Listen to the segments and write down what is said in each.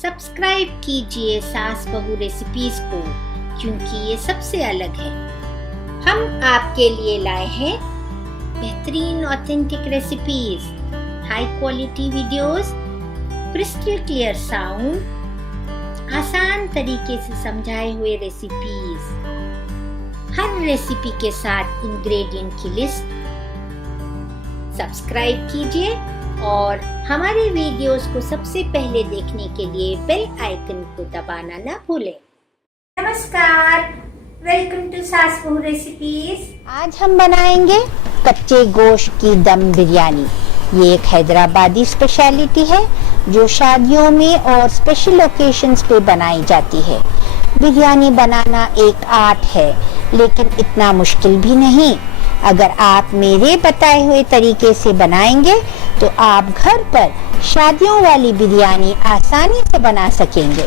Subscribe कीजिए सास बहू रेसिपीज को, क्योंकि ये सबसे अलग है। हम आपके लिए लाए हैं बेहतरीन authentic recipes, high quality videos, crystal clear sound, आसान तरीके से समझाए हुए रेसिपीज, हर रेसिपी के साथ इंग्रेडिएंट की लिस्ट। सब्सक्राइब कीजिए और हमारे वीडियोस को सबसे पहले देखने के लिए बेल आइकन को दबाना ना भूलें। नमस्कार, वेलकम टू सास बहू रेसिपीज। आज हम बनाएंगे कच्चे गोश्त की दम बिरयानी। ये एक हैदराबादी स्पेशलिटी है जो शादियों में और स्पेशल ओकेशंस पे बनाई जाती है। बिरयानी बनाना एक आर्ट है, लेकिन इतना मुश्किल भी नहीं। अगर आप मेरे बताए हुए तरीके से बनाएंगे तो आप घर पर शादियों वाली बिरयानी आसानी से बना सकेंगे।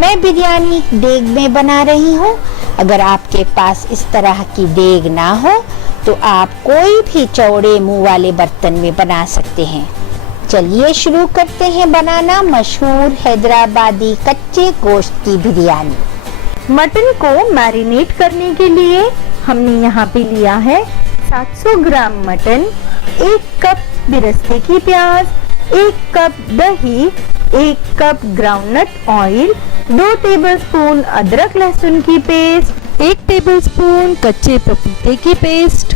मैं बिरयानी देग में बना रही हूँ। अगर आपके पास इस तरह की देग ना हो तो आप कोई भी चौड़े मुंह वाले बर्तन में बना सकते हैं। चलिए शुरू करते हैं बनाना मशहूर हैदराबादी कच्चे गोश्त की बिरयानी। मटन को मैरिनेट करने के लिए हमने यहाँ पे लिया है 700 ग्राम मटन, 1 कप बिरस्ते की प्याज, 1 कप दही, 1 कप ग्राउंडनट ऑयल, 2 टेबलस्पून अदरक लहसुन की पेस्ट, 1 टेबलस्पून कच्चे पपीते की पेस्ट,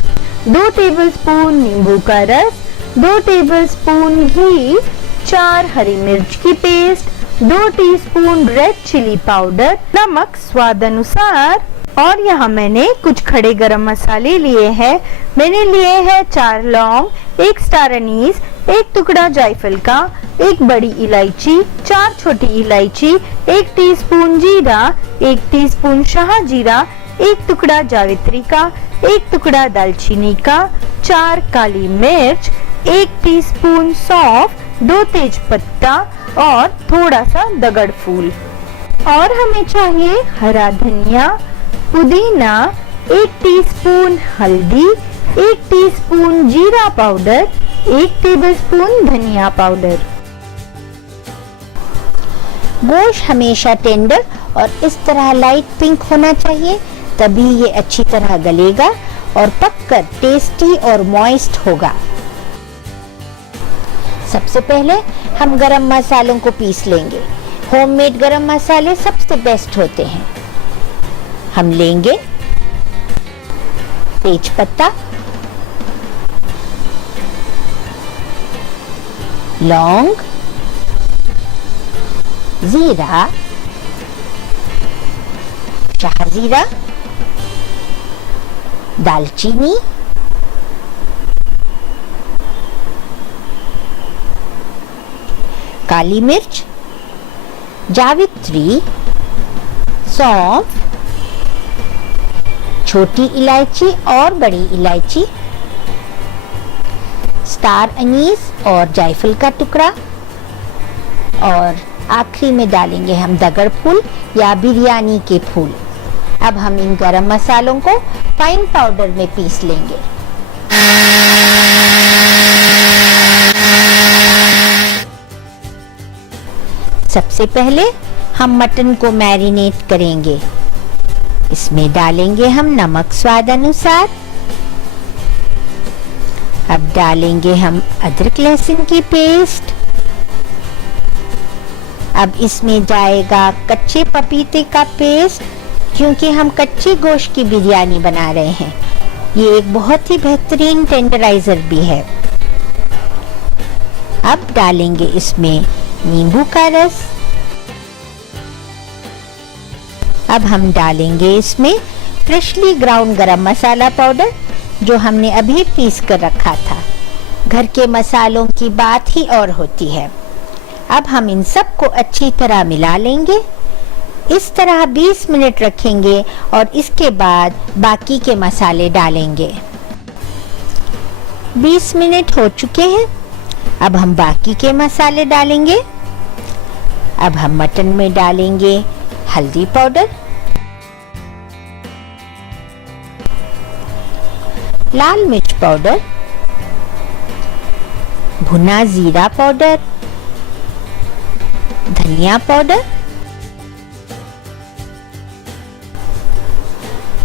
2 टेबलस्पून नींबू का रस, 2 टेबलस्पून घी, 4 हरी मिर्च की paste, 2 teaspoon red chilli powder, नमक स्वाद अनुसार। और यहाँ मैंने कुछ खड़े गरम मसाले लिए हैं। मैंने लिए हैं 4 लौंग, 1 स्टार अनीस, 1 टुकड़ा जायफल का, 1 बड़ी इलायची, 4 छोटी इलायची, 1 टीस्पून जीरा, 1 टीस्पून शाह जीरा, 1 टुकड़ा जावित्री का, 1 टुकड़ा दालचीनी का, 4 काली मिर्च, 1 टीस्पून सौंफ, 2 तेज पत्ता और थोड़ा सा दगड़ फूल। और हमें चाहिए हरा धनिया, पुदीना, 1 टीस्पून हल्दी, 1 टीस्पून जीरा पाउडर, 1 टेबलस्पून धनिया पाउडर। गोश्त हमेशा टेंडर और इस तरह लाइट पिंक होना चाहिए, तभी ये अच्छी तरह गलेगा और पककर टेस्टी और मॉइस्ट होगा। सबसे पहले हम गरम मसालों को पीस लेंगे। होममेड गरम मसाले सबसे बेस्ट होते हैं। हम लेंगे तेज पत्ता, लौंग, जीरा, शाहजीरा, दालचीनी, काली मिर्च, जावित्री, सौंफ, छोटी इलायची और बड़ी इलायची, स्टार अनीस और जायफल का टुकड़ा, और आखिरी में डालेंगे हम दगड़ फूल या बिरयानी के फूल। अब हम इन गरम मसालों को फाइन पाउडर में पीस लेंगे। सबसे पहले हम मटन को मैरिनेट करेंगे। इसमें डालेंगे हम नमक स्वाद अनुसार। अब डालेंगे हम अदरक लहसुन की पेस्ट। अब इसमें जाएगा कच्चे पपीते का पेस्ट, क्योंकि हम कच्चे गोश्त की बिरयानी बना रहे हैं। ये एक बहुत ही बेहतरीन टेंडराइजर भी है। अब डालेंगे इसमें नींबू का रस। अब हम डालेंगे इसमें फ्रेशली ग्राउंड गरम मसाला पाउडर, जो हमने अभी पीस कर रखा था। घर के मसालों की बात ही और होती है। अब हम इन सब को अच्छी तरह मिला लेंगे। इस तरह 20 मिनट रखेंगे और इसके बाद बाकी के मसाले डालेंगे। 20 मिनट हो चुके हैं। अब हम बाकी के मसाले डालेंगे। अब हम मटन में डालेंगे हल्दी पाउडर, लाल मिर्च पाउडर, भुना जीरा पाउडर, धनिया पाउडर,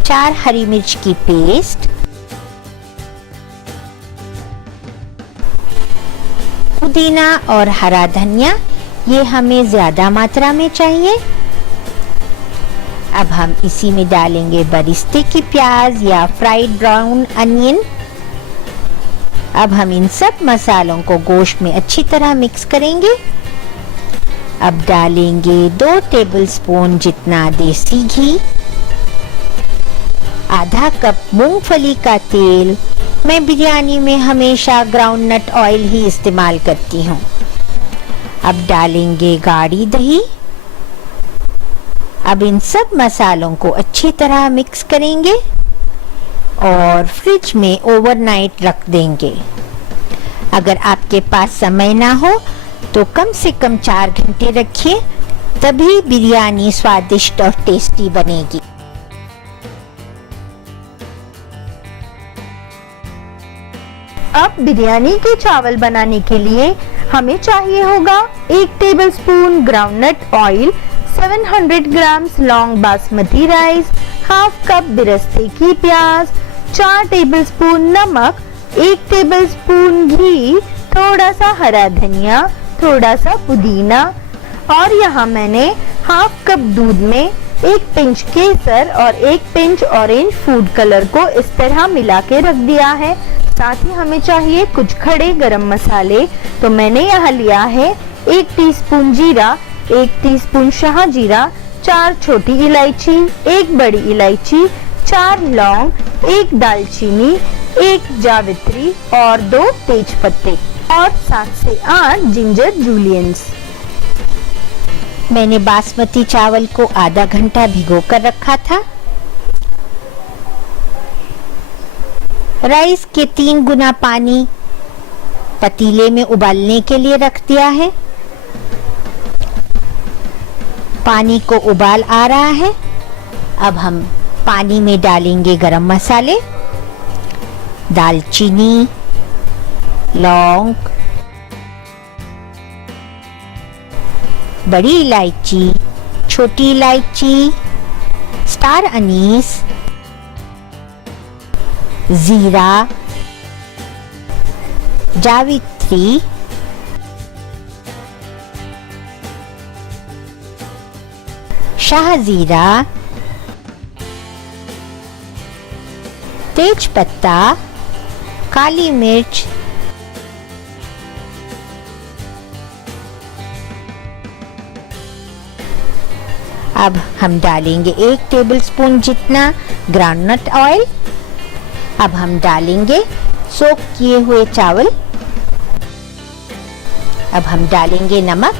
4 हरी मिर्च की पेस्ट, पुदीना और हरा धनिया, ये हमें ज्यादा मात्रा में चाहिए। अब हम इसी में डालेंगे बरिस्ते की प्याज या फ्राइड ब्राउन अनियन। अब हम इन सब मसालों को गोश्त में अच्छी तरह मिक्स करेंगे। अब डालेंगे 2 टेबलस्पून जितना देसी घी, आधा कप मूंगफली का तेल। मैं बिरयानी में हमेशा ग्राउंडनट ऑयल ही इस्तेमाल करती हूँ। अब डालेंगे गाढ़ी दही। अब इन सब मसालों को अच्छी तरह मिक्स करेंगे और फ्रिज में ओवरनाइट रख देंगे। अगर आपके पास समय ना हो तो कम से कम 4 घंटे रखिए, तभी बिरयानी स्वादिष्ट और टेस्टी बनेगी। अब बिरयानी के चावल बनाने के लिए हमें चाहिए होगा 1 tablespoon groundnut oil, 700 grams long basmati rice, half cup बिरस्ते की प्याज, 4 टेबलस्पून नमक, 1 टेबलस्पून घी, थोड़ा सा हरा धनिया, थोड़ा सा पुदीना, और यहाँ मैंने हाफ कप दूध में 1 पिंच केसर और 1 पिंच ऑरेंज फूड कलर को इस तरह मिला के रख दिया है। साथ ही हमें चाहिए कुछ खड़े गरम मसाले, तो मैंने यहाँ लिया है 1 टीस्पून जीरा, 1 टीस्पून शाह जीरा, 4 छोटी इलायची, 1 बड़ी इलायची, 4 लौंग, 1 दालचीनी, 1 जावित्री और 2 तेज पत्ते और 7 से 8 जिंजर जूलियंस। मैंने बासमती चावल को आधा घंटा भिगो कर रखा था। राइस के 3 गुना पानी पतीले में उबालने के लिए रख दिया है। पानी को उबाल आ रहा है। अब हम पानी में डालेंगे गरम मसाले, दालचीनी, लौंग, बड़ी इलायची, छोटी इलायची, स्टार अनीस, जीरा, जावित्री, शाह जीरा, तेज पत्ता, काली मिर्च, अब हम डालेंगे 1 टेबलस्पून जितना ग्राउंडनट ऑयल। अब हम डालेंगे सोक किए हुए चावल। अब हम डालेंगे नमक,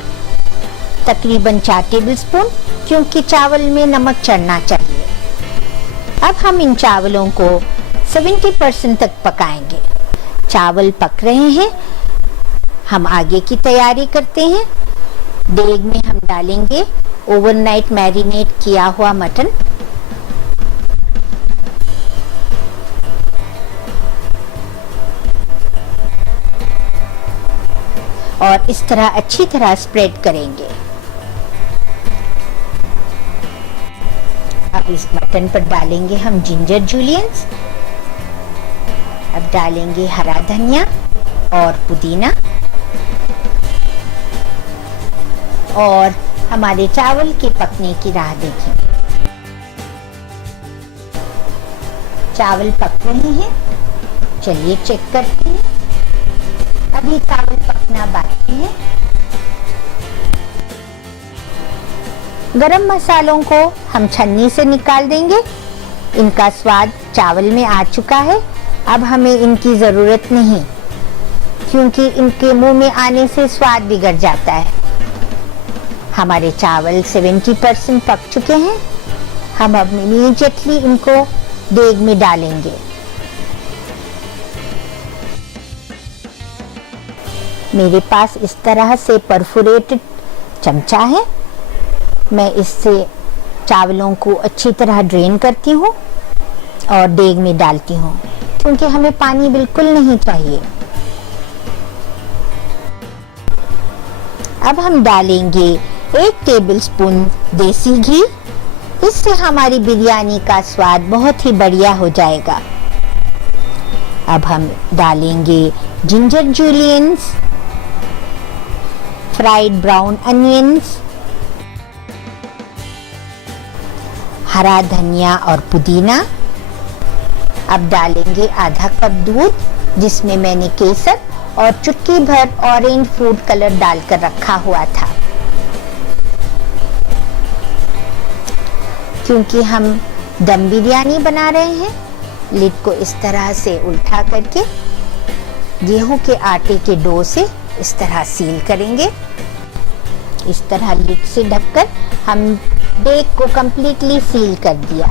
तकरीबन 4 टेबलस्पून, क्योंकि चावल में नमक चढ़ना चाहिए। अब हम इन चावलों को 70% तक पकाएंगे। चावल पक रहे हैं, हम आगे की तैयारी करते हैं। देग में हम डालेंगे ओवरनाइट मैरिनेट किया हुआ मटन। और इस तरह अच्छी तरह स्प्रेड करेंगे। अब इस मटन पर डालेंगे हम जिंजर जूलियंस। अब डालेंगे हरा धनिया और पुदीना, और हमारे चावल के पकने की राह देखेंगे। चावल पक रहे हैं, चलिए चेक करते हैं। अभी चावल पकना बाकी है। गरम मसालों को हम छन्नी से निकाल देंगे। इनका स्वाद चावल में आ चुका है। अब हमें इनकी जरूरत नहीं, क्योंकि इनके मुंह में आने से स्वाद बिगड़ जाता है। हमारे चावल 70% पक चुके हैं। हम अब इमीडिएटली इनको देग में डालेंगे। मेरे पास इस तरह से परफोरेटेड चमचा है। मैं इससे चावलों को अच्छी तरह ड्रेन करती हूँ और देग में डालती हूँ, क्योंकि हमें पानी बिल्कुल नहीं चाहिए। अब हम डालेंगे 1 टेबलस्पून देसी घी। इससे हमारी बिरयानी का स्वाद बहुत ही बढ़िया हो जाएगा। अब हम डालेंगे ginger juliennes, fried brown onions, हरा धनिया और पुदीना। अब डालेंगे आधा कप दूध जिसमें मैंने केसर और चुटकी भर ऑरेंज फूड कलर डालकर रखा हुआ था। क्योंकि हम दम बिरयानी बना रहे हैं, लिड को इस तरह से उल्टा करके गेहूं के आटे के डो से इस तरह सील करेंगे। इस तरह लिड से ढककर हम डेक को कंप्लीटली सील कर दिया।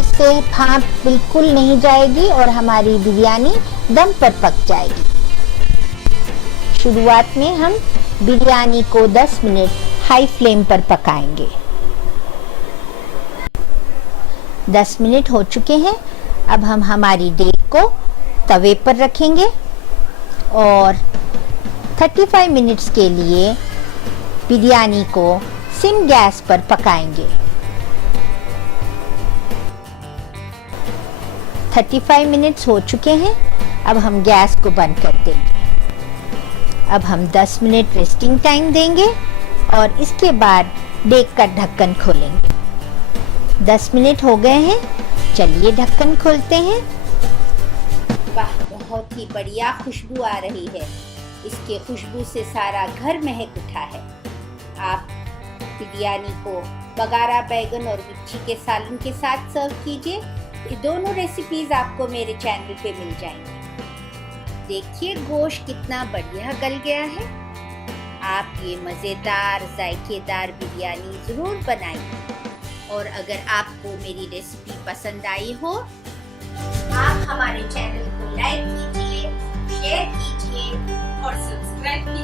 इससे भाप बिल्कुल नहीं जाएगी और हमारी बिरयानी दम पर पक जाएगी। शुरुआत में हम बिरयानी को 10 मिनट हाई फ्लेम पर पकाएंगे। 10 मिनट हो चुके हैं। अब हम हमारी डेक को तवे पर रखेंगे और 35 मिनट्स के लिए बिरयानी को सिम गैस पर पकाएंगे। 35 मिनट्स हो चुके हैं। अब हम गैस को बंद कर देंगे। अब हम 10 मिनट रेस्टिंग टाइम देंगे और इसके बाद डेक का ढक्कन खोलेंगे। 10 मिनट हो गए हैं। चलिए ढक्कन खोलते हैं। वाह, बहुत ही बढ़िया खुशबू आ रही है। इसके खुशबू से सारा घर महक उठा है। आप बिरयानी को बगारा बैगन और मिर्ची के सालन के साथ सर्व कीजिए। ये दोनों रेसिपीज आपको मेरे चैनल पे मिल जाएंगी। देखिए गोश्त कितना बढ़िया गल गया है। आप ये मज़ेदार जायकेदार बिरयानी ज़रूर बनाइए। और अगर आपको मेरी रेसिपी पसंद आई हो, आप हमारे चैनल को लाइक कीजिए, शेयर कीजिए और सब्सक्राइब कीजिए।